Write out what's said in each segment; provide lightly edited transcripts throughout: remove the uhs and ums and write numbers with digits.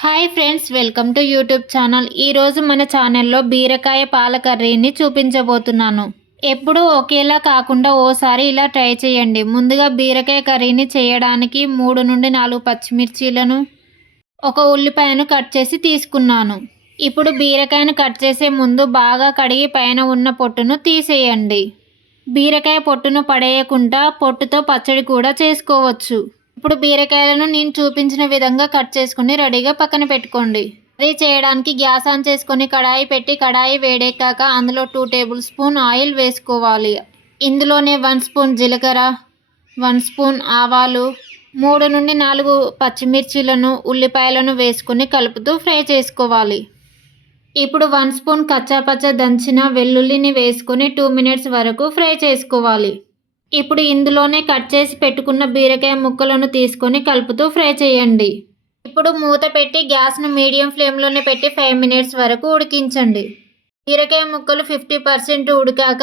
Hi friends, welcome to YouTube channel. ఈరోజు మన ఛానల్లో బీరకాయ పాల కర్రీని చూపించబోతున్నాను. ఎప్పుడూ ఒకేలా కాకుండా ఓసారి ఇలా ట్రై చేయండి. ముందుగా బీరకాయ కర్రీని చేయడానికి 3 నుండి 4 పచ్చిమిర్చీలను, ఒక ఉల్లిపాయను కట్ చేసి తీసుకున్నాను. ఇప్పుడు బీరకాయను కట్ చేసే ముందు బాగా కడిగి పైన ఉన్న పొట్టును తీసేయండి. బీరకాయ పొట్టును పడేయకుండా పొట్టుతో పచ్చడి కూడా చేసుకోవచ్చు. ఇప్పుడు బీరకాయలను నేను చూపించిన విధంగా కట్ చేసుకుని రెడీగా పక్కన పెట్టుకోండి. కర్రీ చేయడానికి గ్యాస్ ఆన్ చేసుకొని కడాయి పెట్టి కడాయి వేడెక్కాక అందులో 2 టేబుల్ స్పూన్ ఆయిల్ వేసుకోవాలి. ఇందులోనే 1 స్పూన్ జీలకర్ర, 1 స్పూన్ ఆవాలు, 3 నుండి 4 పచ్చిమిర్చీలను, ఉల్లిపాయలను వేసుకుని కలుపుతూ ఫ్రై చేసుకోవాలి. ఇప్పుడు 1 స్పూన్ కచ్చాపచ్చ దంచిన వెల్లుల్లిని వేసుకుని 2 మినిట్స్ వరకు ఫ్రై చేసుకోవాలి. ఇప్పుడు ఇందులోనే కట్ చేసి పెట్టుకున్న బీరకాయ ముక్కలను తీసుకొని కలుపుతూ ఫ్రై చేయండి. ఇప్పుడు మూత పెట్టి గ్యాస్ను మీడియం ఫ్లేమ్లోనే పెట్టి 5 మినిట్స్ వరకు ఉడికించండి. బీరకాయ ముక్కలు 50% ఉడికాక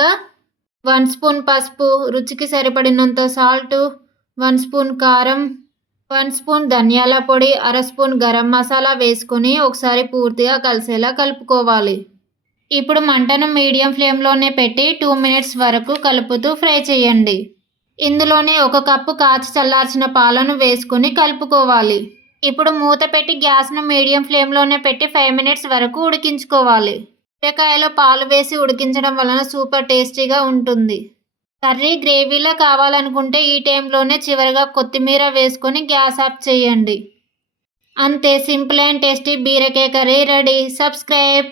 1 స్పూన్ పసుపు, రుచికి సరిపడినంత సాల్ట్, 1 స్పూన్ కారం, 1 స్పూన్ ధనియాల పొడి, అర స్పూన్ గరం మసాలా వేసుకొని ఒకసారి పూర్తిగా కలిసేలా కలుపుకోవాలి. ఇప్పుడు మంటను మీడియం ఫ్లేమ్లోనే పెట్టి 2 మినిట్స్ వరకు కలుపుతూ ఫ్రై చేయండి. ఇందులోనే 1 కప్పు కాచి చల్లార్చిన పాలను వేసుకొని కలుపుకోవాలి. ఇప్పుడు మూత పెట్టి గ్యాస్ను మీడియం ఫ్లేమ్లోనే పెట్టి 5 మినిట్స్ వరకు ఉడికించుకోవాలి. బీరకాయలో పాలు వేసి ఉడికించడం వలన సూపర్ టేస్టీగా ఉంటుంది. కర్రీ గ్రేవీలా కావాలనుకుంటే ఈ టైంలోనే చివరిగా కొత్తిమీర వేసుకొని గ్యాస్ ఆఫ్ చేయండి. అంతే, సింపుల్ అండ్ టేస్టీ బీరకాయ కర్రీ రెడీ. సబ్స్క్రైబ్.